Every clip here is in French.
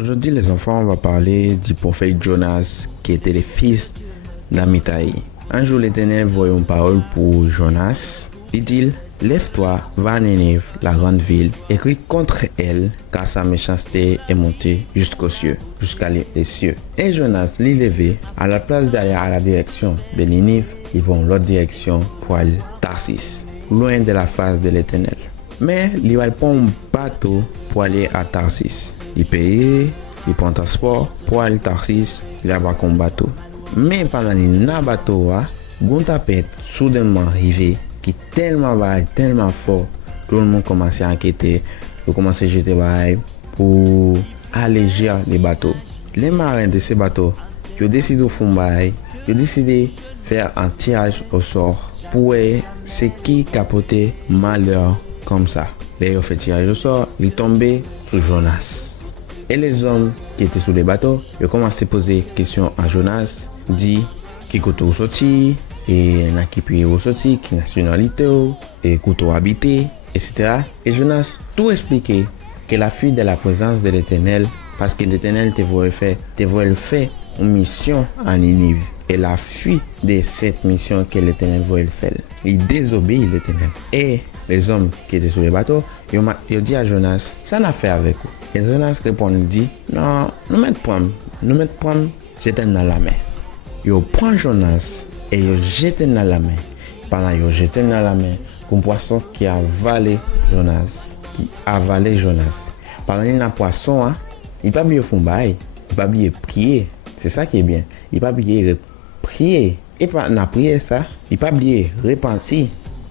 Aujourd'hui, les enfants, on va parler du prophète Jonas, qui était le fils d'Amittai. Un jour, l'Éternel voyait une parole pour Jonas. Il dit, lève-toi, va à Nénive, la grande ville, et crie contre elle, car sa méchanceté est montée jusqu'aux cieux, jusqu'à les cieux. Et Jonas l'y levé, à la place d'aller à la direction de Nénive, il prend l'autre direction pour aller à Tarsis, loin de la face de l'Éternel. Mais il va prendre un bateau pour aller à Tarsis. Il paye, il prend un transport pour aller à Tarsis, il va comme bateau. Mais pendant qu'il a bateau, une tempête soudainement arrivé qui est tellement bas, tellement fort, tout le monde commence à inquiéter, il commence à jeter bail pour alléger les bateaux. Les marins de ces bateaux, ils ont décidé de faire bail, ils ont décidé de faire un tirage au sort pour ce qui capotait malheur comme ça. Ils ont fait tirage au sort, ils sont tombés sur Jonas. Et les hommes qui étaient sur les bateaux, ils ont commencé à poser des questions à Jonas, dit qui côté où sorti, et n'a qui puis où sorti, qui nationalité, et couteau habité, etc. Et Jonas tout expliqué que la fuite de la présence de l'Éternel, parce que l'Éternel te voulait faire une mission à Ninive. Et la fuite de cette mission que l'Éternel voulait faire, il désobéit l'Éternel. Et les hommes qui étaient sur les bateaux, ils ont dit à Jonas, ça n'a fait avec vous. Et Jonas répond, dit, non, nous mettons pomme, jeter dans la mer. Ils prennent Jonas et ils jettent dans la mer. Pendant qu'ils jettent dans la mer, un poisson qui a avalé Jonas, Pendant qu'il y a un poisson, il n'a pas oublié faire bail, il n'a pas oublié prier. C'est ça qui est bien. Il n'a pas oublié prier. Et pendant prier ça, il n'a pas oublié repentir,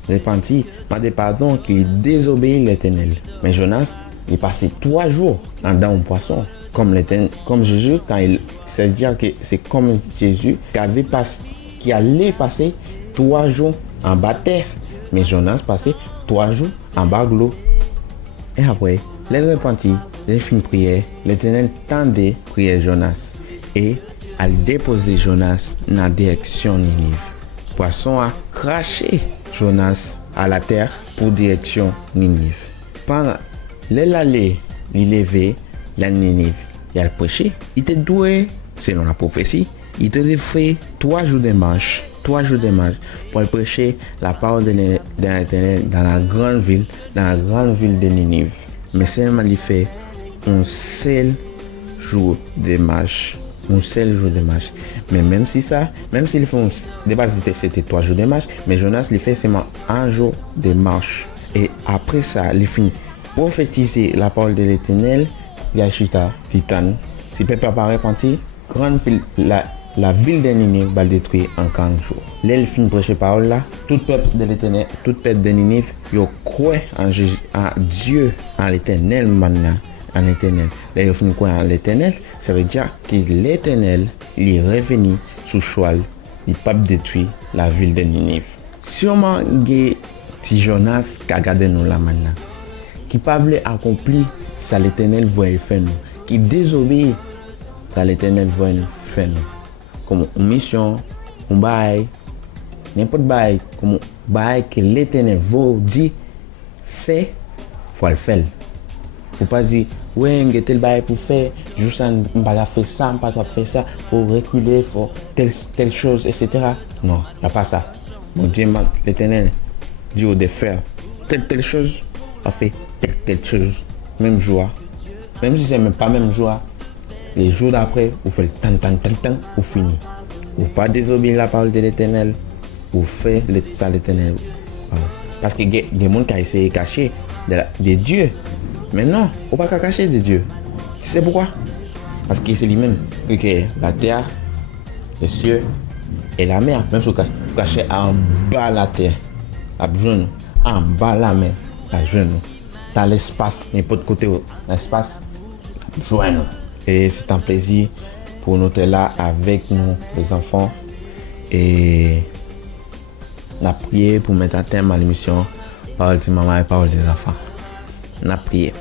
demander pardon qu'il désobéit l'Éternel. Mais Jonas, il passait 3 jours dans un poisson. Comme Jésus, quand c'est-à-dire que c'est comme Jésus qui allait passer 3 jours en bas terre. Mais Jonas passait 3 jours en bas de l'eau. Et après, les repentis, les fins de prière, l'Éternel tendait prier Jonas. Et a déposé Jonas dans la direction de Ninive. Le poisson a craché Jonas à la terre pour direction Ninive. Pendant l'aller, il levé la Ninive. Il a prêché. Il était doué, selon la prophétie. Il était fait 3 jours de marche. 3 jours de marche pour prêcher la parole de l'Éternel dans la grande ville de Ninive. Mais seulement il fait un seul jour de marche. Mais même s'il fait de base c'était 3 jours de marche, mais Jonas il fait seulement 1 jour de marche. Et après ça, il finit prophétiser la parole de l'Éternel. Il y a Chita, Titan. Si le peuple n'a pas repenti, la ville de Ninive va le détruire en 40 jours. Là, il finit de prêcher la parole là. Tout peuple de l'Éternel, tout peuple de Ninive, il croit en Dieu, en l'Éternel maintenant. En l'Éternel. Là, il finit quoi en l'Éternel? Ça veut dire que l'Éternel il est revenu sous cheval, il n'a pas détruit la ville de Ninive. Sûrement, si Jonas qui a gardé nous là maintenant, qui pas voulu accomplir ça l'Éternel voulait faire nous, qui désobéit ça l'Éternel voulait faire nous. Comme une mission, un bail, n'importe bail, comme un bail que l'Éternel vous dit, fait, faut le faire. Faut pas dire, ouais, j'ai tel bail pour faire, juste un pas faire ça, pas faire ça, faut reculer, faut telle chose, etc. Non, il n'y a pas ça. Mon Dieu, l'Éternel dit de faire telle chose, on fait telle chose, même jour. Même si c'est même pas même jour, les jours d'après, vous faites tant, vous finissez. Vous pas désobéir la parole de l'Éternel, vous faites ça l'Éternel. Parce que des gens qui ont essayé de cacher de Dieu. Mais non, on ne peut pas cacher de Dieu. Tu sais pourquoi? Parce que c'est lui-même qui crée la terre, les cieux et la mer. Même si vous cachez en bas la terre, en bas la mer, à genoux. Dans l'espace, n'importe côté, l'espace, joindre. Et c'est un plaisir pour nous être là avec nous, les enfants. Et on a prié pour mettre un terme à l'émission Parole de maman et parole des enfants. On a prié.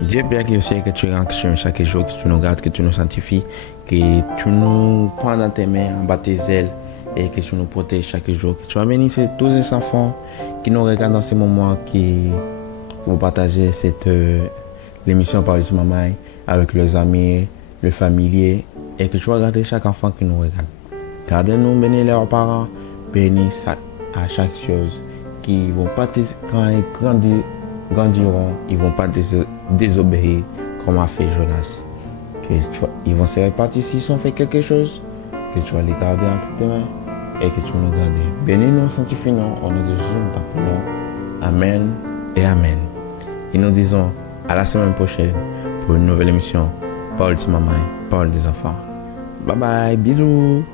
Dieu, bien que aussi que tu es en action chaque jour, que tu nous gardes, que tu nous sanctifies, que tu nous prends dans tes mains, en bas tes ailes et que tu nous protèges chaque jour. Que tu vas bénir tous les enfants qui nous regardent dans ces moments, qui vont partager l'émission Parole de maman avec leurs amis, le familier, et que tu vas regarder chaque enfant qui nous regarde. Gardez-nous, bénis leurs parents, bénis à chaque chose, qui vont pas, quand ils grandiront, ils vont pas désobéir comme a fait Jonas. Ils vont se répartir s'ils ont fait quelque chose, que tu vas les garder entre tes mains et que tu vas nous garder. Bénis-nous, sanctifie-nous, au nom de Jésus, nous t'appelons. Amen et Amen. Et nous disons à la semaine prochaine pour une nouvelle émission. Parole de maman, parole des enfants. Bye bye, bisous.